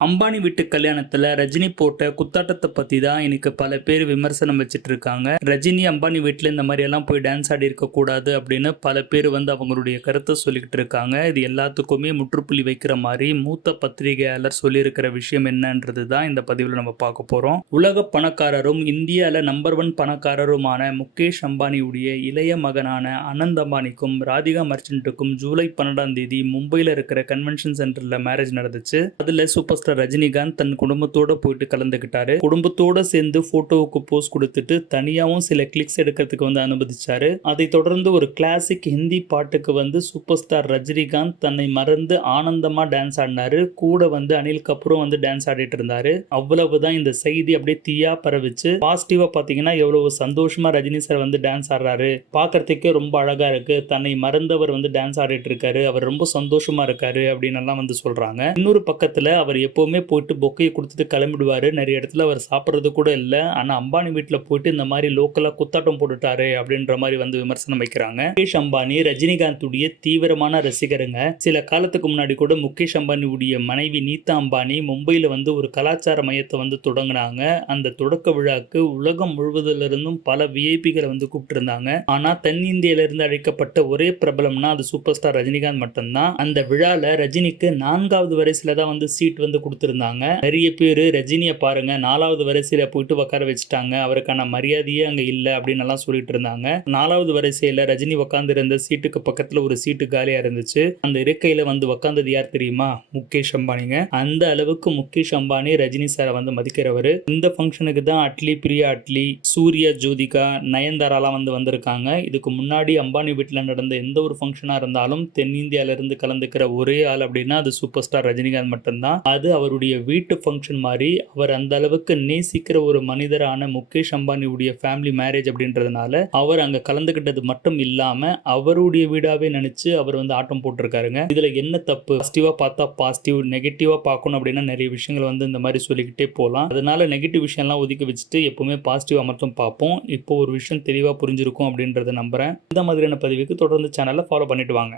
அம்பானி வீட்டு கல்யாணத்துல ரஜினி போட்ட குத்தாட்டத்தை பத்தி தான் எனக்கு பல பேர் விமர்சனம் வச்சுட்டு இருக்காங்க ரஜினி அம்பானி வீட்டுல இந்த மாதிரி எல்லாம் போய் டான்ஸ் ஆடி இருக்க கூடாது அப்படின்னு பல பேர் வந்து அவங்களுடைய கருத்தை சொல்லிக்கிட்டு இருக்காங்க இது எல்லாத்துக்குமே முற்றுப்புள்ளி வைக்கிற மாதிரி மூத்த பத்திரிகையாளர் சொல்லியிருக்கிற விஷயம் என்னன்றது தான் இந்த பதிவில் நம்ம பார்க்க போறோம். உலக பணக்காரரும் இந்தியால நம்பர் ஒன் பணக்காரருமான முகேஷ் அம்பானியுடைய இளைய மகனான அனந்த் அம்பானிக்கும் ராதிகா மர்ச்சன்ட்டுக்கும் ஜூலை பன்னெண்டாம் தேதி மும்பையில் இருக்கிற கன்வென்ஷன் சென்டர்ல மேரேஜ் நடந்துச்சு. அதுல சூப்பர் ஸ்டார் ரஜினிகாந்த் தன் குடும்பத்தோட போயிட்டு கலந்துக்கிட்டாரு குடும்பத்தோட சேர்ந்து போட்டோவுக்கு போஸ் கொடுத்துட்டு தனியாவும் சில கிளிக்ஸ் எடுக்கிறதுக்கு வந்து அனுமதிச்சாரு. அதை தொடர்ந்து ஒரு கிளாசிக் ஹிந்தி பாட்டுக்கு வந்து சூப்பர் ஸ்டார் ரஜினிகாந்த் தன்னை மறந்து ஆனந்தமா டான்ஸ் ஆடினாரு. கூட வந்து அனில் கபூரும் வந்து டான்ஸ் ஆடிட்டு இருந்தாரு. அவ்வளவுதான் இந்த செய்தி அப்படியே தீயா பரவிச்சு. பாசிட்டிவா பாத்தீங்கன்னா எவ்வளவு சந்தோஷமா ரஜினி சார் வந்து டான்ஸ் ஆடுறாரு. பார்க்கறதுக்கே ரொம்ப அழகா இருக்கு. தன்னை மறந்தவர் வந்து டான்ஸ் ஆடிட்டு இருக்காரு. அவர் ரொம்ப சந்தோஷமா இருக்காரு அப்படின்னு எல்லாம் வந்து சொல்றாங்க. இன்னொரு பக்கத்துல அவர் எப்போவுமே போயிட்டு பொக்கையை கொடுத்துட்டு கிளம்பிடுவார். நிறைய இடத்துல அவர் சாப்பிட்றது கூட இல்லை. ஆனால் அம்பானி வீட்டில் போயிட்டு இந்த மாதிரி லோக்கலாக குத்தாட்டம் போட்டுட்டாரு அப்படின்ற மாதிரி வந்து விமர்சனம் வைக்கிறாங்க. முகேஷ் அம்பானி ரஜினிகாந்துடைய தீவிரமான ரசிகருங்க. சில காலத்துக்கு முன்னாடி கூட முகேஷ் அம்பானியுடைய மனைவி நீதா அம்பானி மும்பையில் வந்து ஒரு கலாச்சார மையத்தை வந்து தொடங்கினாங்க. அந்த தொடக்க விழாக்கு உலகம் முழுவதிலிருந்தும் பல விஐபிகளை வந்து கூப்பிட்டுருந்தாங்க. ஆனால் தென்னிந்தியிலிருந்து அழைக்கப்பட்ட ஒரே பிரபலம்னா அது சூப்பர் ஸ்டார் ரஜினிகாந்த் மட்டும்தான். அந்த விழாவில் ரஜினிக்கு நான்காவது வரிசையில் தான் வந்து சீட் வந்து கொடுத்துருந்தாங்க. நிறைய பேர் ரஜினியை பாருங்க நாலாவது வரிசையில போயிட்டு உட்கார வச்சுட்டாங்க. அவருக்கான மரியாதையே அங்க இல்லை அப்படின்னு எல்லாம் சொல்லிட்டு இருந்தாங்க. நாலாவது வரிசையில ரஜினி உட்காந்து இருந்த சீட்டுக்கு பக்கத்துல ஒரு சீட்டு காலியா இருந்துச்சு. அந்த இருக்கையில வந்து உட்காந்தது யார் தெரியுமா? முகேஷ் அம்பானிங்க. அந்த அளவுக்கு முகேஷ் அம்பானி ரஜினி சாரை வந்து மதிக்கிறவர். இந்த ஃபங்க்ஷனுக்கு தான் அட்லி பிரியா அட்லி சூர்யா ஜோதிகா நயன்தாராலாம் வந்து வந்திருக்காங்க. இதுக்கு முன்னாடி அம்பானி வீட்டில் நடந்த எந்த ஒரு ஃபங்க்ஷனாக இருந்தாலும் தென்னிந்தியாவிலிருந்து கலந்துக்கிற ஒரே ஆள் அப்படின்னா அது சூப்பர் ஸ்டார் ரஜினிகாந்த் மட்டும்தான். அது அவருடைய வீட்டு ஃபங்க்ஷன் மாதிரி அவர் அந்த அளவுக்கு நேசிக்கிற ஒரு மனிதரான முகேஷ் அம்பானியுடைய ஃபேமிலி மேரேஜ் அப்படின்றதுனால அவர் அங்கே கலந்துக்கிட்டது மட்டும் இல்லாமல் அவருடைய வீடாகவே நினச்சி அவர் வந்து ஆட்டம் போட்டிருக்காருங்க. இதில் என்ன தப்பு? பாசிட்டிவாக பார்த்தா பாசிட்டிவ் நெகட்டிவாக பார்க்கணும் அப்படின்னா நிறைய விஷயங்கள் வந்து இந்த மாதிரி சொல்லிக்கிட்டே போகலாம் அதனால நெகட்டிவ் விஷயம்லாம் ஒதுக்கி வச்சுட்டு எப்போவுமே பாசிட்டிவா மட்டும் பார்ப்போம். இப்போ ஒரு விஷயம் தெளிவாக புரிஞ்சிருக்கும் அப்படின்றத நம்புகிறேன் இந்த மாதிரியான பதிவுக்கு தொடர்ந்து சேனலை ஃபாலோ பண்ணிட்டு வாங்க.